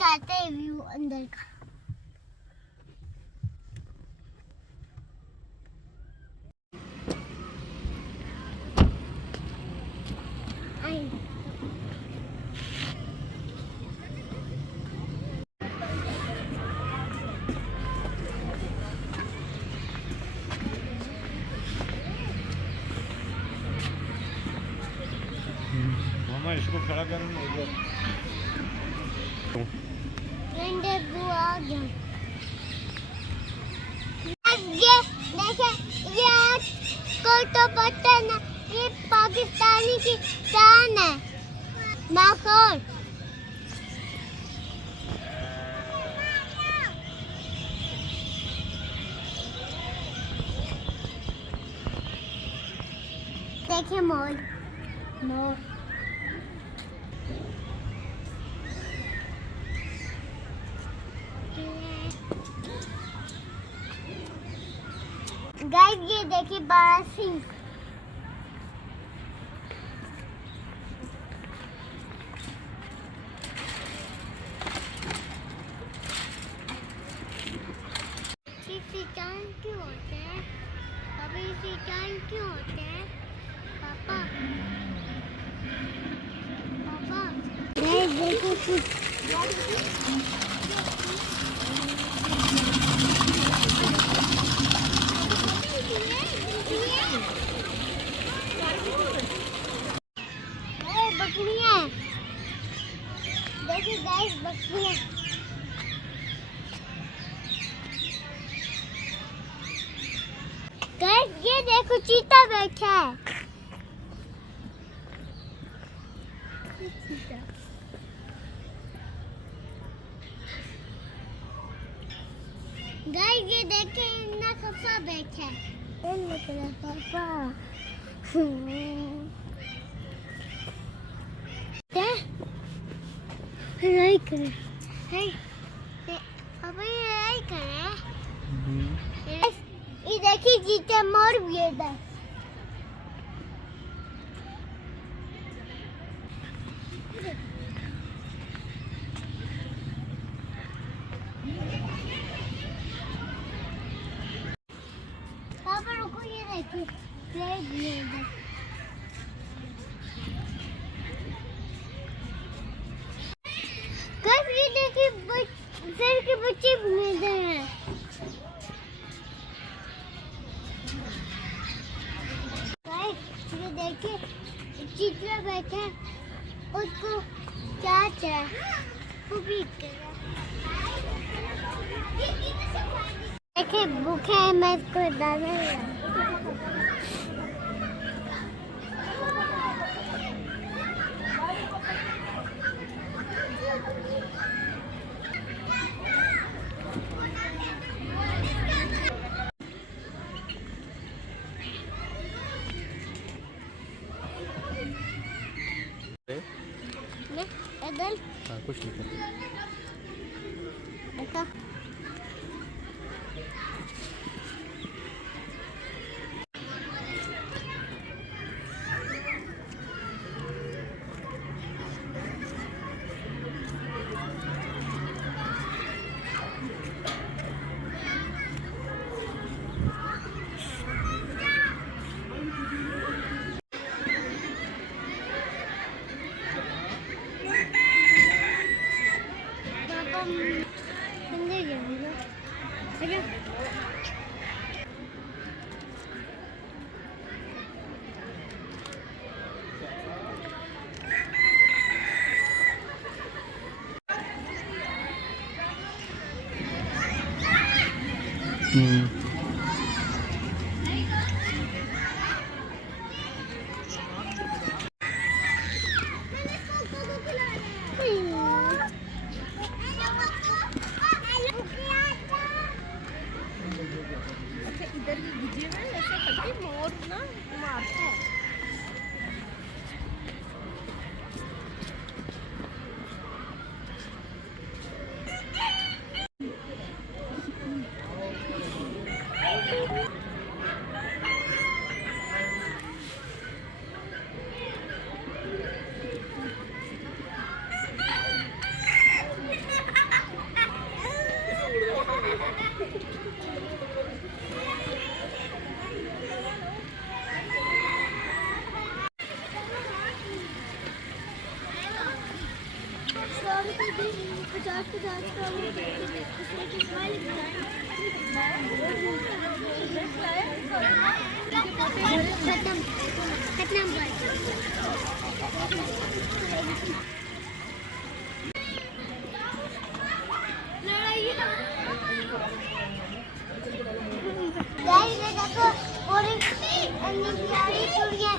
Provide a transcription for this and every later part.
दिखाते हैं व्यू अंदर का। मामा इसको खड़ा करो ना इधर। आ गया। ये देखे, ये कोई तो पता ना, ये पाकिस्तानी की शान है। नाखोर देखिए मोर मोर गाइस ये देखिए बड़ा सिंह। क्यों होते हैं अभी क्यों होते हैं पापा पापा देखो बकरियां देखिए गाइस बकरियां। गाइस ये देखो चीता बैठा है। गाइस ये देखे इतना खफा बैठा है। पापा लाइक करें पापा ये लाइक करें। ये देखिए चीता मोर भी है इधर। पापा रुको ये देखिए फ्लैग भी है इधर। गाइस ये देखिए सर के बच्चे भी इधर हैं। गाइस ये देखिए चीता बैठा है उसको क्या चाहिए वो भी देखिए भूखे है मैं इसको डालने इधर कुछ नहीं करते। ऐसा अंदर जाऊंगा। इधर की गुजिया में ऐसे करके मोर ना मारता है। 50 का वो इसमें कितना लिखा है? खत्म खत्म गाइस ये देखो और अन्य प्यारी चूड़ियां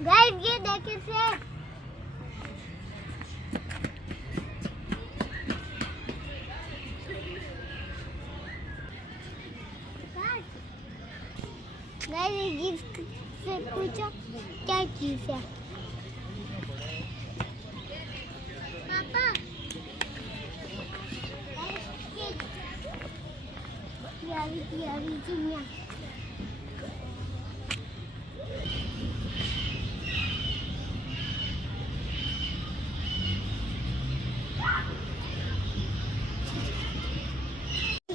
गाइस ये देखिए से गाइस ये गिफ्ट से पूछो क्या चीज है पापा प्यारी चिड़िया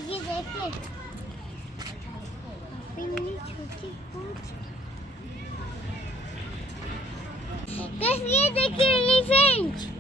ये देखिए अपनी छोटी पूंछ ये देखिए एलिफेंट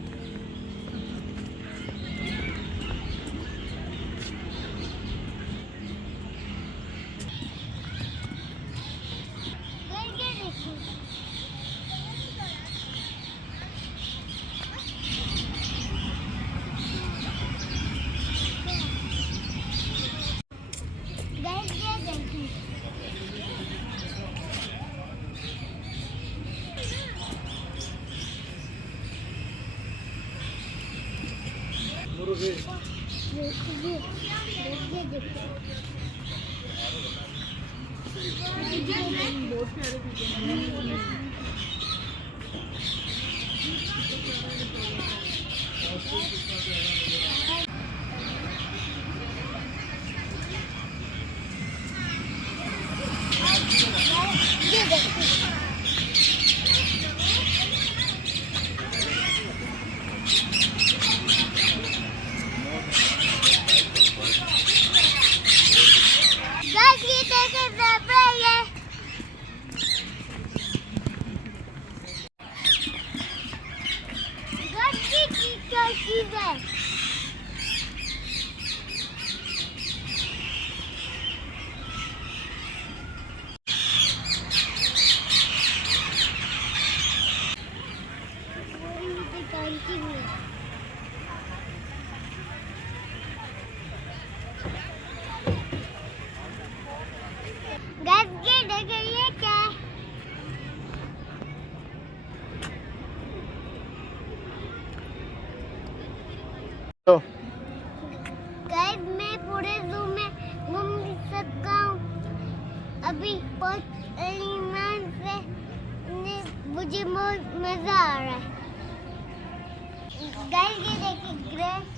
तो गाइस मैं पूरे जू में घूम सकता हूँ अभी बहुत ईमान से मुझे बहुत मजा आ रहा है गाइस ये देखिए ग्रेट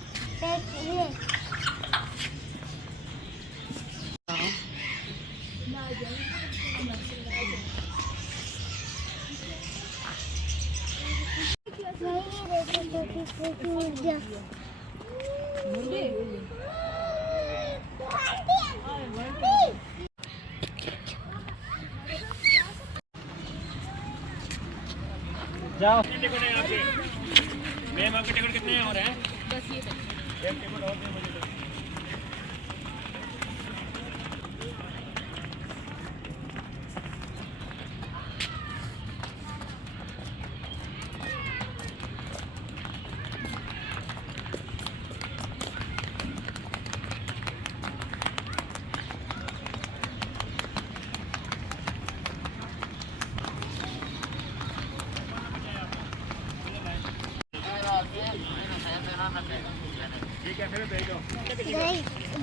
जाओ टिकट है आपके मैम आपके टिकट कितने हो रहे हैं बस ये एक टिकट और दे मुझे ठीक है फिर भेज दो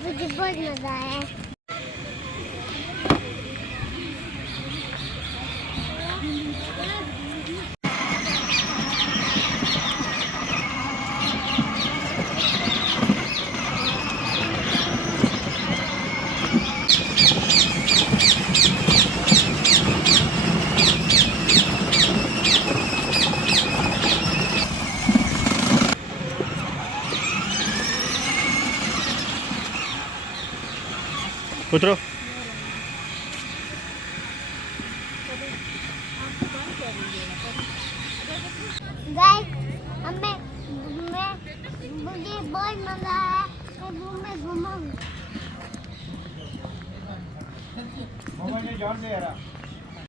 मुझे बहुत मजा आया उतरो। गाइस हमें मुझे बहुत मजा आया। मैं घूमाऊंगा। मोबाइल में जोर दे रहा।